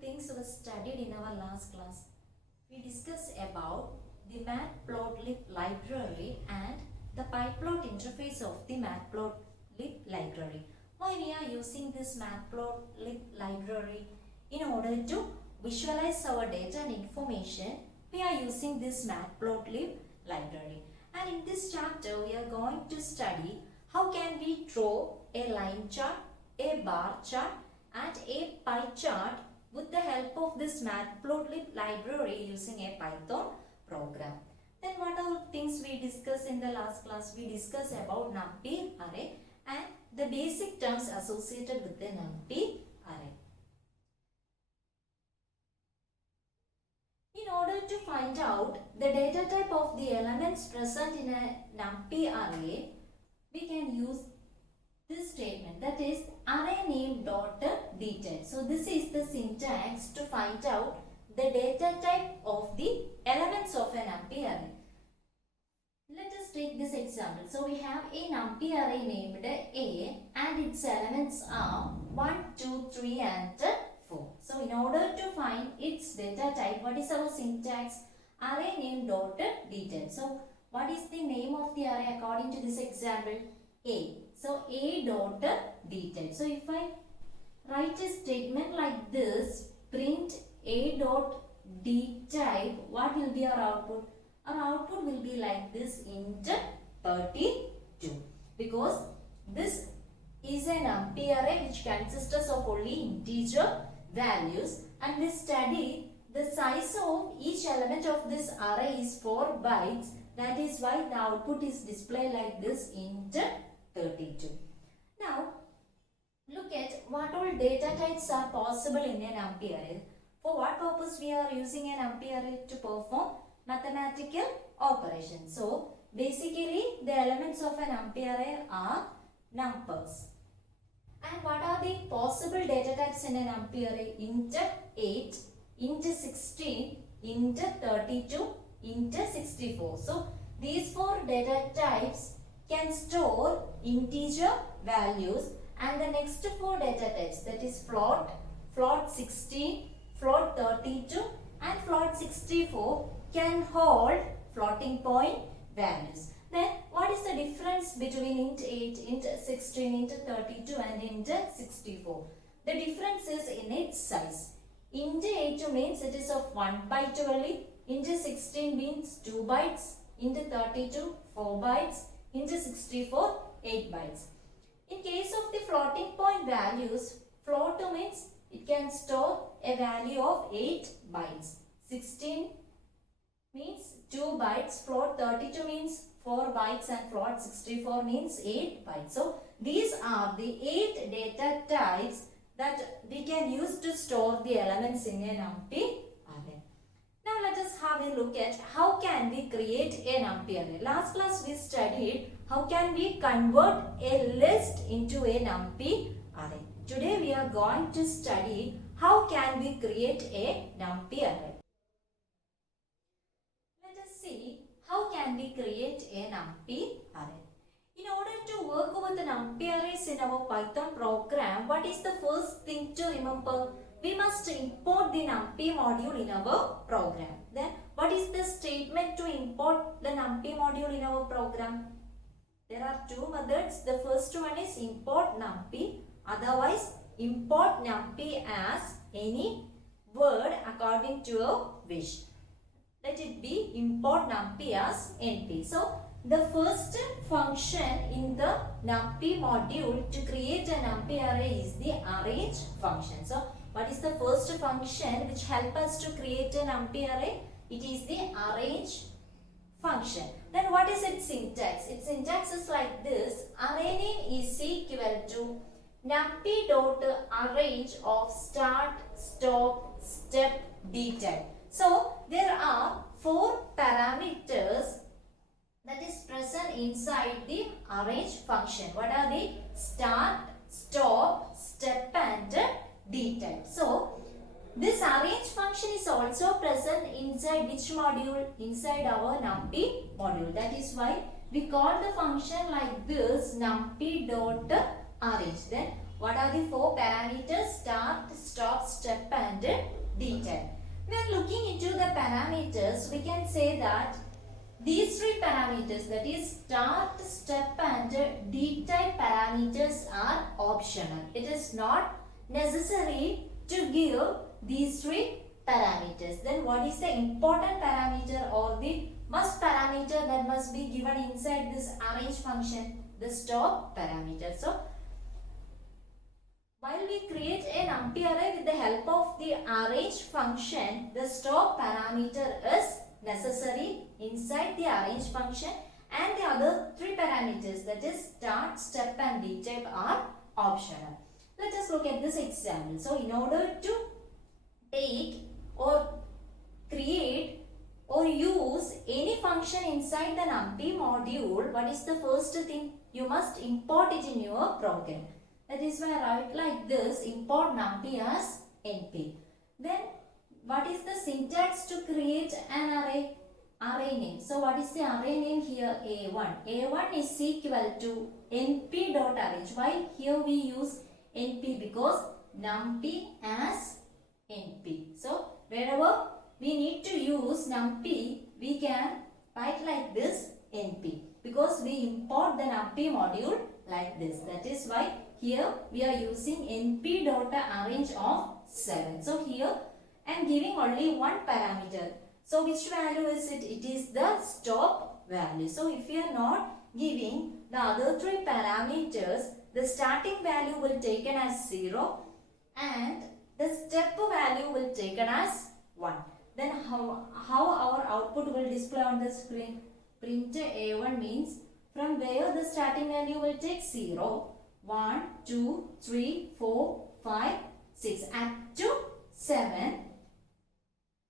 things were studied in our last class. We discussed about the Matplotlib library and the PyPlot interface of the Matplotlib library. Why we are using this Matplotlib library? In order to visualize our data and information, we are using this Matplotlib library. And in this chapter, we are going to study how can we draw a line chart, a bar chart and a pie chart with the help of this Matplotlib library using a Python program. Then what are things we discussed in the last class? We discussed about NumPy array and the basic terms associated with the NumPy array. In order to find out the data type of the elements present in a NumPy array, we can use this statement, that is array name dot detail. So this is the syntax to find out the data type of the elements of an NumPy array. Let us take this example. So we have a NumPy array named A and its elements are 1, 2, 3 and 4. So in order to find its data type, what is our syntax? Array name dot detail. So what is the name of the array according to this example? A. So A dot detail. So if I write a statement like this, print A dot D type, what will be our output? Our output will be like this, int 32, because this is an NumPy array which consists of only integer values, and we study the size of each element of this array is 4 bytes. That is why the output is displayed like this, int 32. Now look at what all data types are possible in an NumPy array. For what purpose we are using an NumPy array? To perform mathematical operations. So basically the elements of an NumPy array are numbers. And what are the possible data types in an NumPy array? Int 8, int 16, int 32, int 64. So these 4 data types can store integer values, and the next 4 data types, that is float, float 16, float 32 and float 64, can hold floating point values. Then what is the difference between int 8, int 16, int 32 and int 64? The difference is in its size. Int 8 means it is of 1 byte only, int 16 means 2 bytes, int 32 4 bytes, int 64 8 bytes. In case of the floating point values, float means it can store a value of 8 bytes. 16 means 2 bytes, float 32 means 4 bytes and float 64 means 8 bytes. So these are the 8 data types that we can use to store the elements in a NumPy array. Now let us have a look at how can we create a NumPy array. Last class we studied how can we convert a list into a NumPy array. Today we are going to study how can we create a NumPy array. Let us see how can we create a NumPy array. In order to work with the NumPy arrays in our Python program, what is the first thing to remember? We must import the NumPy module in our program. Then what is the statement to import the NumPy module in our program? There are 2 methods. The first one is import NumPy. Otherwise, import NumPy as any word according to your wish. Let it be import NumPy as NP. So the first function in the NumPy module to create a NumPy array is the arrange function. So what is the first function which helps us to create a NumPy array? It is the arrange function. Then what is its syntax? Its syntax is like this. Array name is equal to NumPy dot arrange of start, stop, step, detail. So there are 4 parameters that is present inside the arrange function. What are they? Start, stop, step and detail. So this arrange function is also present inside which module? Inside our NumPy module. That is why we call the function like this, NumPy dot arrange. Then What are the 4 parameters? Start, stop, step and detail. When looking into the parameters, we can say that these 3 parameters, that is start, step and detail parameters are optional. It is not necessary to give these 3 parameters. Then what is the important parameter or the must parameter that must be given inside this arrange function? The stop parameter. So while we create a numpy array with the help of the arrange function, the stop parameter is necessary inside the arrange function, and the other 3 parameters, that is start, step and detail, are optional. Let us look at this example. So in order to take or create or use any function inside the numpy module, what is the first thing? You must import it in your program. That is why I write like this, import numpy as np. Then what is the syntax to create an array? Array name. So what is the array name here? A1. A1 is equal to np.arrange. Why here we use np? Because numpy as np. So wherever we need to use numpy, we can write like this np, because we import the numpy module like this. That is why here we are using np.arrange of 7. So here I am giving only one parameter. So which value is it? It is the stop value. So if you are not giving the other 3 parameters, the starting value will taken as 0 and the step value will taken as 1. Then how our output will display on the screen? Print A1 means from where the starting value will take 0, 1, 2, 3, 4, 5, 6 up to 7.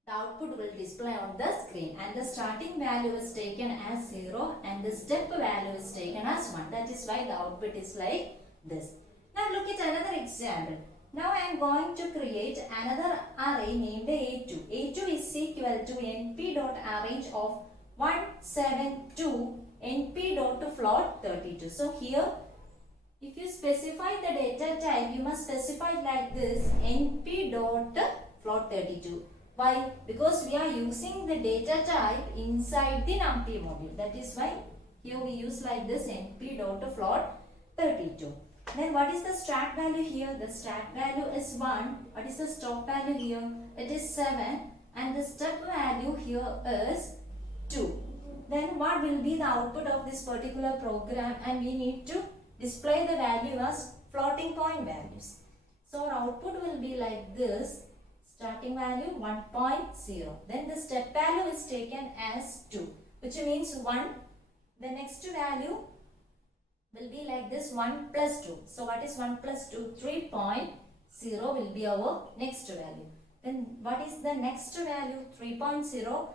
The output will display on the screen, and the starting value is taken as 0 and the step value is taken as 1. That is why the output is like this. Now look at another example. Now I am going to create another array named A2. A2 is equal to np.arrange of 172 np.float 32. So here if you specify the data type, you must specify like this, np.float 32. Why? Because we are using the data type inside the numpy module. That is why here we use like this, np.float 32. Then what is the start value here? The start value is 1. What is the stop value here? It is 7. And the step value here is 2. Then what will be the output of this particular program? And we need to display the value as floating point values. So our output will be like this. Starting value 1.0. Then the step value is taken as 2, which means 1. The next value will be like this, 1 plus 2. So what is 1 plus 2? 3.0 will be our next value. Then what is the next value? 3.0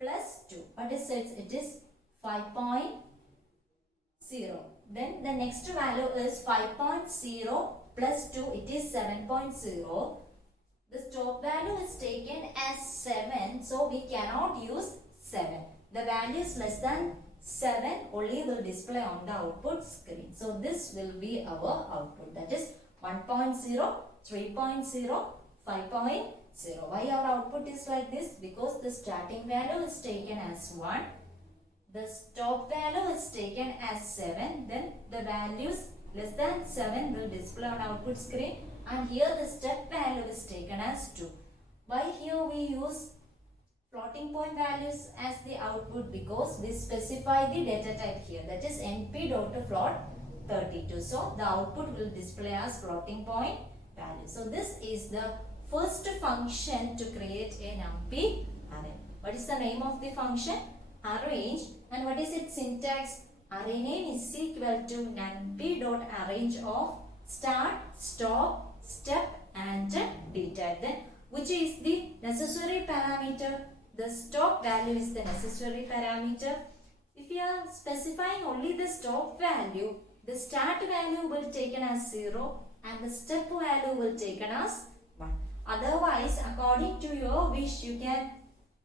plus 2. What is it? It is 5.0. Then the next value is 5.0 plus 2. It is 7.0. The stop value is taken as 7. So we cannot use 7. The value is less than 7 only will display on the output screen. So this will be our output, that is 1.0, 3.0, 5.0. Why our output is like this? Because the starting value is taken as 1, the stop value is taken as 7, then the values less than 7 will display on output screen, and here the step value is taken as 2. Why here we use floating point values as the output? Because we specify the data type here, that is np.float 32. So the output will display as floating point value. So this is the first function to create a numpy array. What is the name of the function? Arrange. And what is its syntax? Array name is equal to numpy.arrange of start, stop, step and detail. Then which is the necessary parameter? The stop value is the necessary parameter. If you are specifying only the stop value, the start value will taken as 0 and the step value will taken as 1. Otherwise, according to your wish, you can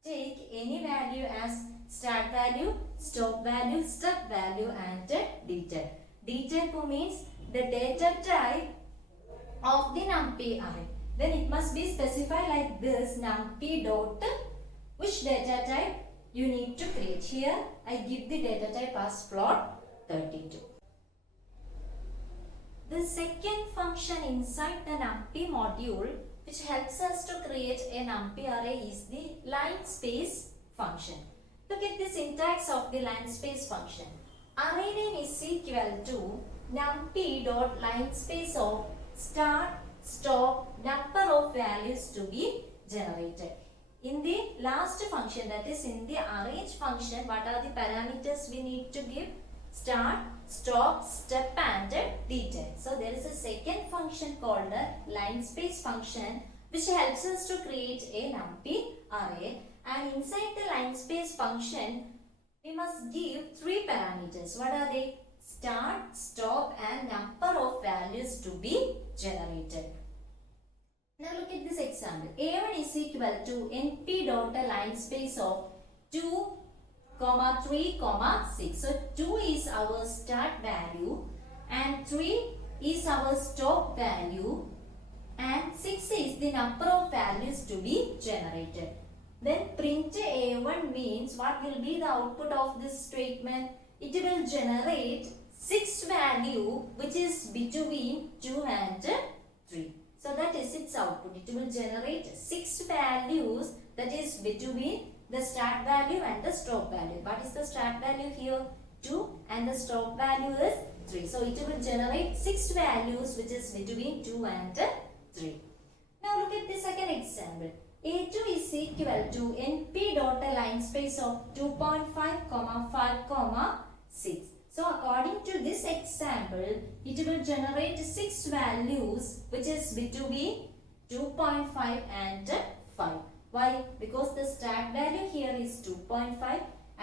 take any value as start value, stop value, step value and detail. Detail means the data type of the numpy array. Then it must be specified like this, numpy dot which data type you need to create. Here I give the data type as float 32. The second function inside the numpy module which helps us to create a numpy array is the line space function. Look at the syntax of the line space function. Array name is equal to numpy dot line space of start, stop, number of values to be generated. In the last function, that is in the arrange function, what are the parameters we need to give? Start, stop, step and detail. So there is a second function called the line space function which helps us to create a numpy array, and inside the line space function we must give three parameters. What are they? Start, stop and number of values to be generated. Now look at this example. A1 is equal to np dot a line space of 2, 3, 6. So 2 is our start value and 3 is our stop value and 6 is the number of values to be generated. Then print A1 means what will be the output of this statement? It will generate 6th value which is between 2 and 3. So that is its output. It will generate 6 values that is between the start value and the stop value. What is the start value here? 2 and the stop value is 3. So it will generate 6 values which is between 2 and 3. Now look at the second example. A2 is equal to np dot a line space of 2.5, 5, 6. So according to this example, it will generate 6 values which is between 2.5 and 5. Why? Because the start value here is 2.5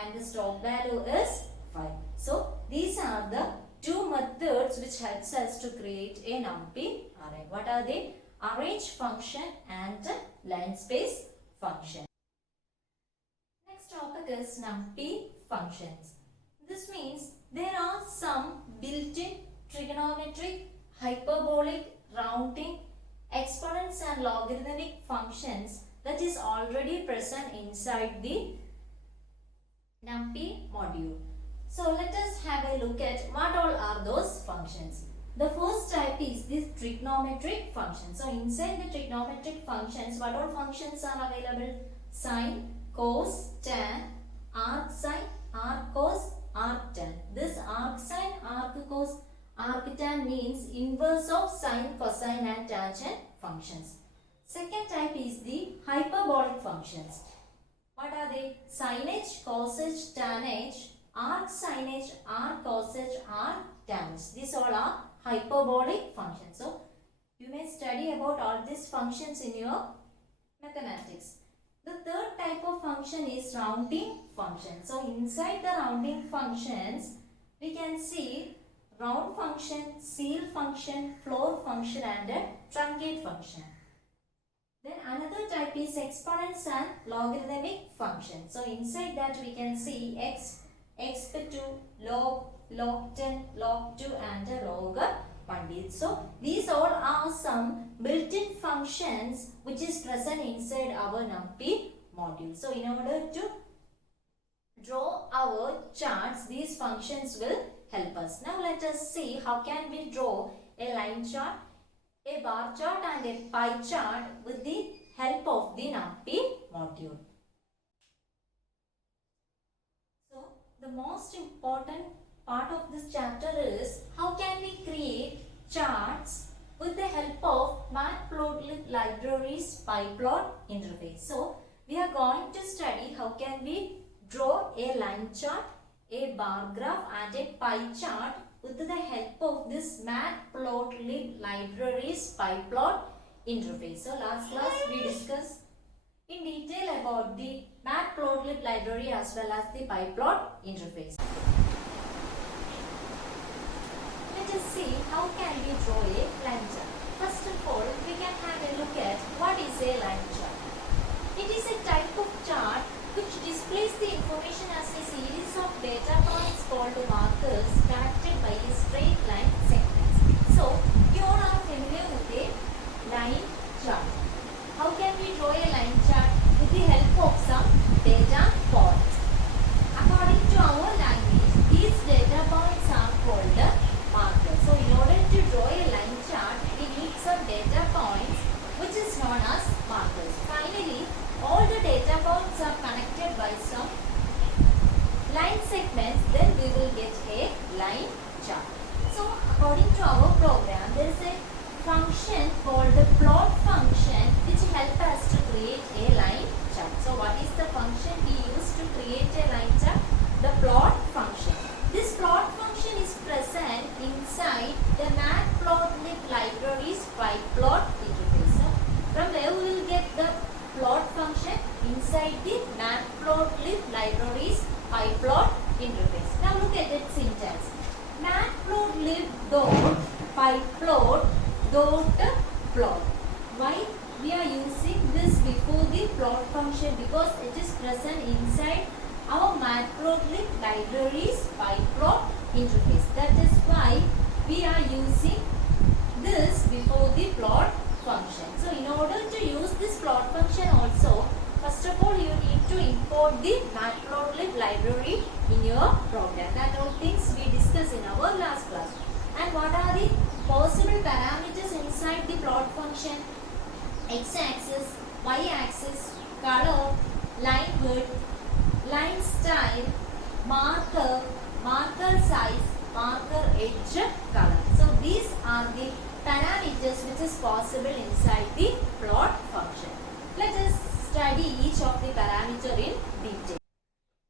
and the stop value is 5. So these are the two methods which helps us to create a numpy array. What are they? Arrange function and line space function. Next topic is numpy functions. This means there are some built-in trigonometric, hyperbolic, rounding, exponents and logarithmic functions that is already present inside the numpy module. So let us have a look at what all are those functions. The first type is this trigonometric function. So inside the trigonometric functions, what all functions are available? Sine, cos, tan, arcsine, arccos, arctan. This arcsine, arccos, arctan means inverse of sine, cosine and tangent functions. Second type is the hyperbolic functions. What are they? Sinage, cosage, tanage, arcsinage, arccosage, arctanage. These all are hyperbolic functions. So you may study about all these functions in your mathematics. The third type of function is rounding function. So inside the rounding functions, we can see round function, seal function, floor function and a truncate function. Then another type is exponents and logarithmic function. So inside that we can see x, x2, log, log10, log2 and a log 1. So these all are some built-in functions which is present inside our numpy module. So in order to draw our charts, these functions will help us. Now let us see how can we draw a line chart, a bar chart and a pie chart with the help of the numpy module. So the most important part of this chapter is how can we create charts with the help of Matplotlib library's PyPlot interface. So we are going to study how can we draw a line chart, a bar graph and a pie chart with the help of this Matplotlib library's PyPlot interface. So last class we discussed in detail about the Matplotlib library as well as the PyPlot interface. Let us see how can we draw a line chart. First of all, we can have a look at what is a line chart. It is a type of chart which displays the information as a series of data points called markers connected by a straight line segments. So you all are familiar with a points are connected by some line segments, then we will get a line chart. So according to our program, there is a function called the plot function which helps us to create a line chart. So what is the function we use to create a line chart? The plot function. This plot function is present inside the Matplotlib library's pyplot interface. So from where we will get the plot function? Inside the Matplotlib library's pyplot interface. Now look at its syntax. Matplotlib.pyplot.plot. Why we are using this before the plot function? Because it is present inside our Matplotlib library's pyplot interface. That is why we are using this before the plot function. So in order to use this plot function also, first of all you need to import the Matplotlib library in your program. That all things we discussed in our last class. And what are the possible parameters inside the plot function? X-axis, Y-axis, color, line width, line style, marker, marker size, marker edge, color. So these are the parameters which is possible inside the plot function. Let us study each of the parameter in detail.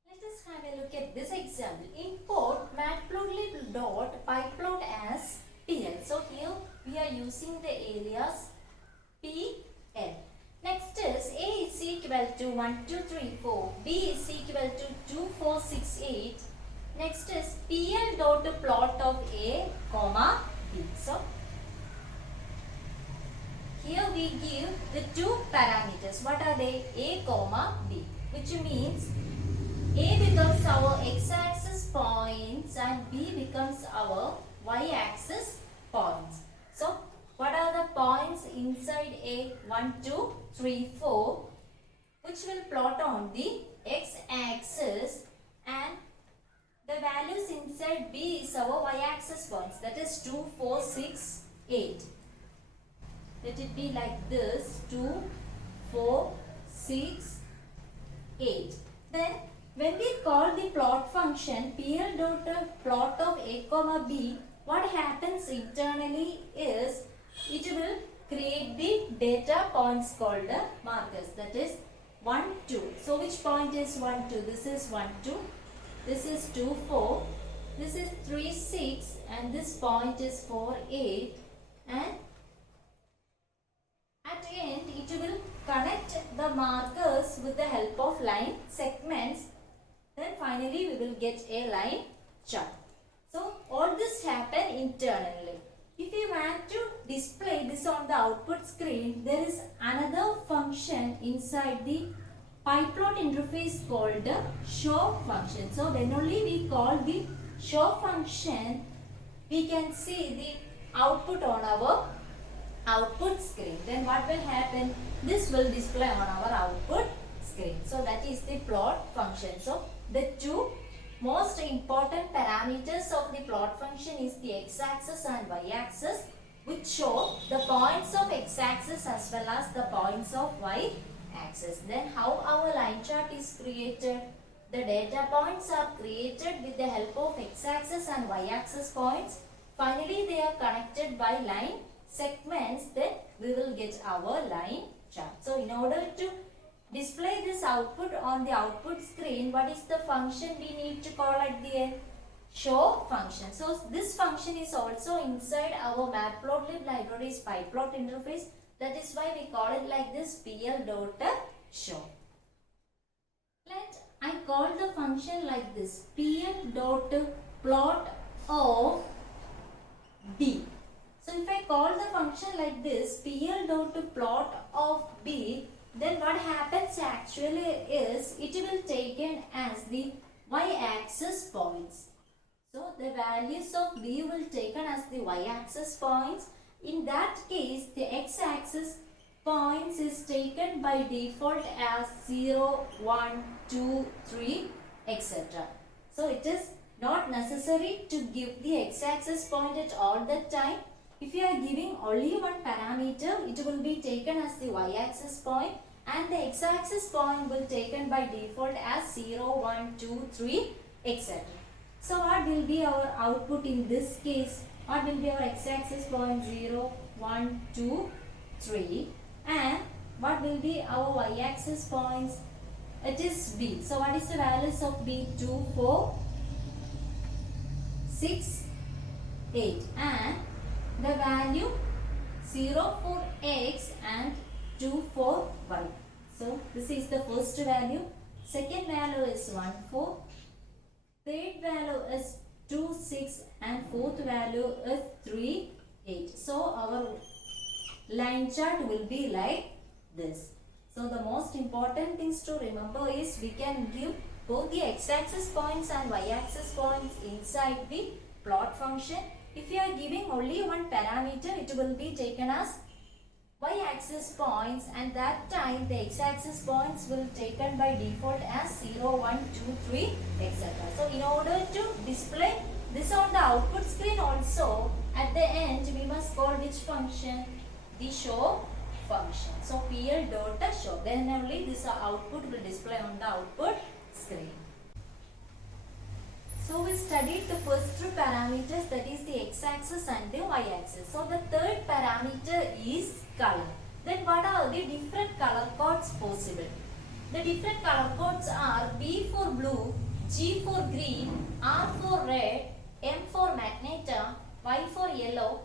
Let us have a look at this example. Import matplotlib.pyplot as PL. So here we are using the alias PL. Next is A is equal to 1, 2, 3, 4. B is equal to 2, 4, 6, 8. Next is PL dot plot of A, comma B. So here we give the two parameters. What are they? A, comma B. Which means A becomes our x-axis points and B becomes our y-axis points. So what are the points inside A? 1, 2, 3, 4, which will plot on the x-axis, and the values inside B is our y-axis points, that is 2, 4, 6, 8. Let it be like this: 2, 4, 6, 8. Then when we call the plot function PL dot plot of A comma B, what happens internally is it will create the data points called the markers, that is 1, 2. So which point is 1, 2? This is 1, 2. This is 2, 4. This is 3, 6. And this point is 4, 8. And at the end it will connect the markers with the help of line segments. Then finally we will get a line chart. So all this happen internally. If you want to display this on the output screen, there is another function inside the pyplot interface called the show function. So when only we call the show function, we can see the output on our output screen. Then what will happen? This will display on our output screen. So that is the plot function. So the two most important parameters of the plot function is the x-axis and y-axis, which show the points of x-axis as well as the points of y-axis. Then how our line chart is created? The data points are created with the help of x-axis and y-axis points. Finally they are connected by line segments. Then we will get our line chart. So in order to display this output on the output screen, what is the function we need to call at the end? Show function. So this function is also inside our Matplotlib library's pyplot interface. That is why we call it like this, pl.show. Let I call the function like this, pl.plot of B. So if I call the function like this, pl.plot of B, then what happens actually is it will taken as the y-axis points. So the values of B will taken as the y-axis points. In that case, the x-axis points is taken by default as 0, 1, 2, 3, etc. So it is not necessary to give the x-axis point at all that time. If you are giving only one parameter, it will be taken as the y-axis point. and the x-axis point will taken by default as 0, 1, 2, 3, etc. So what will be our output in this case? What will be our x-axis point? 0, 1, 2, 3, and what will be our y-axis points? It is b. So what is the values of b? 2, 4, 6, 8, and the value 0 for x and 2 for y. So this is the first value. Second value is 1, 4. Third value is 2, 6, and fourth value is 3, 8. So our line chart will be like this. So the most important things to remember is we can give both the x-axis points and y-axis points inside the plot function. If you are giving only one parameter, it will be taken as y-axis points, and that time the x-axis points will taken by default as 0, 1, 2, 3, etc. So in order to display this on the output screen also, at the end we must call which function? The show function. So PL dot show. Then only this output will display on the output screen. So we studied the first two parameters, that is the x-axis and the y-axis. So the third parameter is color. Then what are the different color codes possible? The different color codes are B for blue, G for green, R for red, M for magenta, Y for yellow,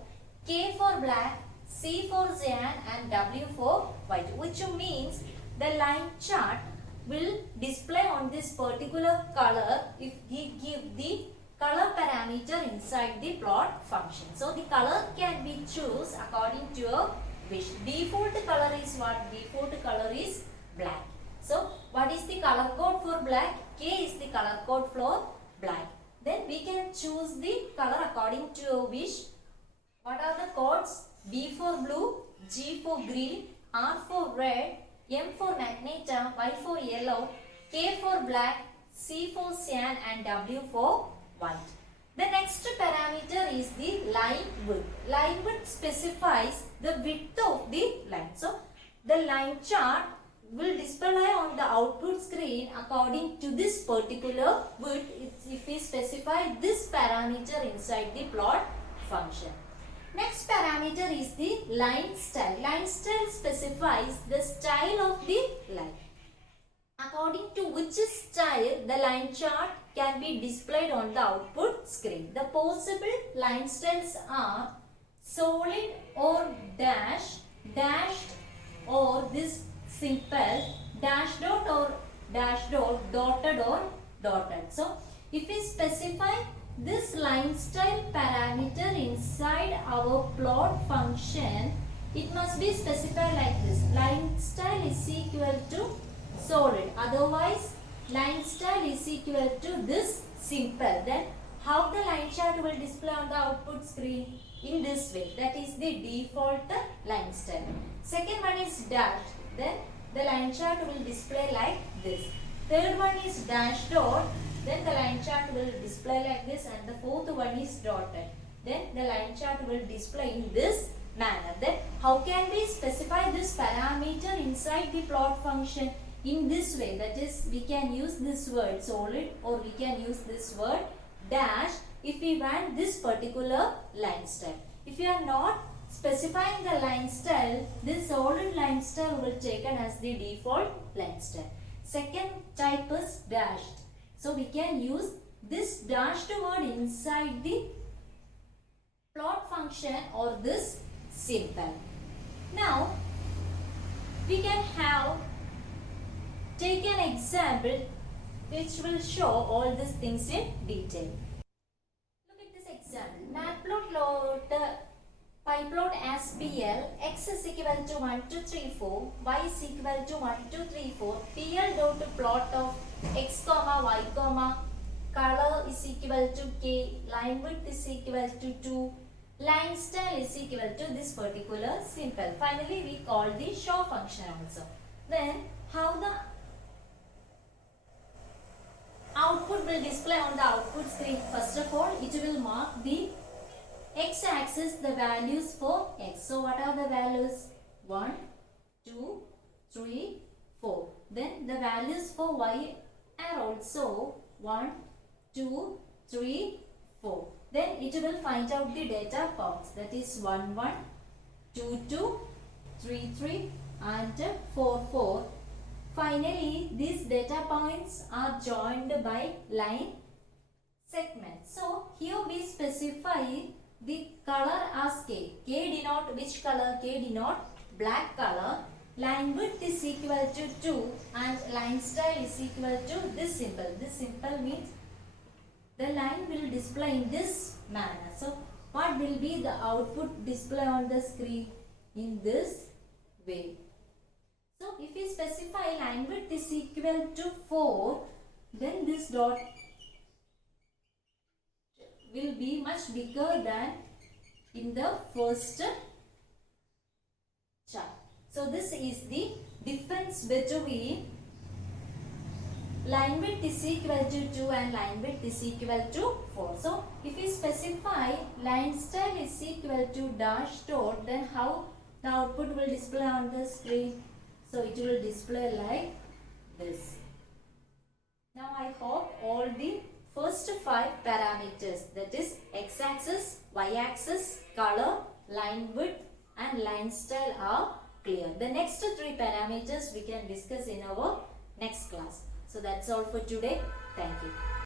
K for black, C for cyan, and W for white, which means the line chart will display on this particular color if we give the color parameter inside the plot function. So the color can be choose according to your wish. Default color is what? Default color is black. So what is the color code for black? K is the color code for black. Then we can choose the color according to your wish. What are the codes? B for blue, G for green, R for red, M for magenta, Y for yellow, K for black, C for cyan, and W for white. The next parameter is the line width. Line width specifies the width of the line. So the line chart will display on the output screen according to this particular width if we specify this parameter inside the plot function. Next parameter is the line style. Line style specifies the style of the line. According to which style the line chart can be displayed on the output screen. The possible line styles are solid or dash, dashed or this simple, dash dot or dash dot, dotted or dotted. So if we specify this line style parameter inside our plot function, it must be specified like this. Line style is equal to solid. Otherwise, line style is equal to this simple. Then how the line chart will display on the output screen? In this way. That is the default line style. Second one is dash. Then the line chart will display like this. Third one is dash dot. Then the line chart will display like this, and the fourth one is dotted. Then the line chart will display in this manner. Then how can we specify this parameter inside the plot function? In this way, that is, we can use this word solid or we can use this word dash if we want this particular line style. If you are not specifying the line style, this solid line style will taken as the default line style. Second type is dashed. So we can use this dashed word inside the plot function or this simple. Now we can take an example which will show all these things in detail. Look at this example. Matplot load pyplot as PL, x is equal to 1, 2, 3, 4, y is equal to 1, 2, 3, 4, PL dot plot of x comma y comma, color is equal to k, line width is equal to 2, line style is equal to this particular simple. Finally, we call the show function also. Then how the output will display on the output screen? First of all, it will mark the x-axis, the values for x. So what are the values? 1, 2, 3, 4. Then the values for y are also 1, 2, 3, 4. Then it will find out the data points, that is 1, 1, 2, 2, 3, 3 and 4, 4. Finally, these data points are joined by line segments. So here we specify the color as K. K denote which color? K denote black color. Line width is equal to 2 and line style is equal to this symbol. This symbol means the line will display in this manner. So what will be the output display on the screen? In this way. So if we specify line width is equal to 4, then this dot will be much bigger than in the first chart. So this is the difference between line width is equal to 2 and line width is equal to 4. So if we specify line style is equal to dash dot, then how the output will display on the screen? So it will display like this. Now I hope all the first 5 parameters, that is x-axis, y-axis, color, line width and line style are clear. The next 3 parameters we can discuss in our next class. So that's all for today. Thank you.